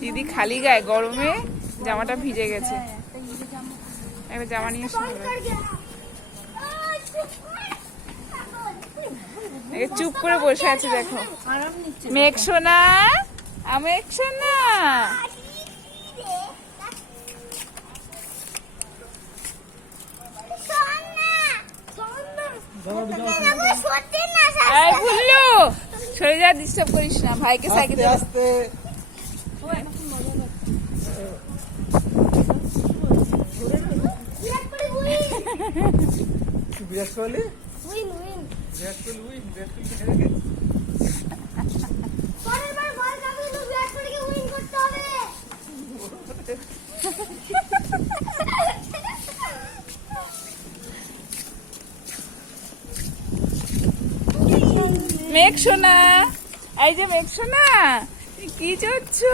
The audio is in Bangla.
দিদি খালি গায়ে গরমে জামাটা ভিজে গেছে। একটা জামা নিয়ে চুপ করে বসে আছে দেখো। মেঘ সোনা, মেঘ সোনা, সরে যা, ডিস্টার্ব করিস না ভাইকে। সাইকেল আসতে বিরাট কোহলি মেঘ সোনা, এই যে মেঘ সোনা, কি করছো?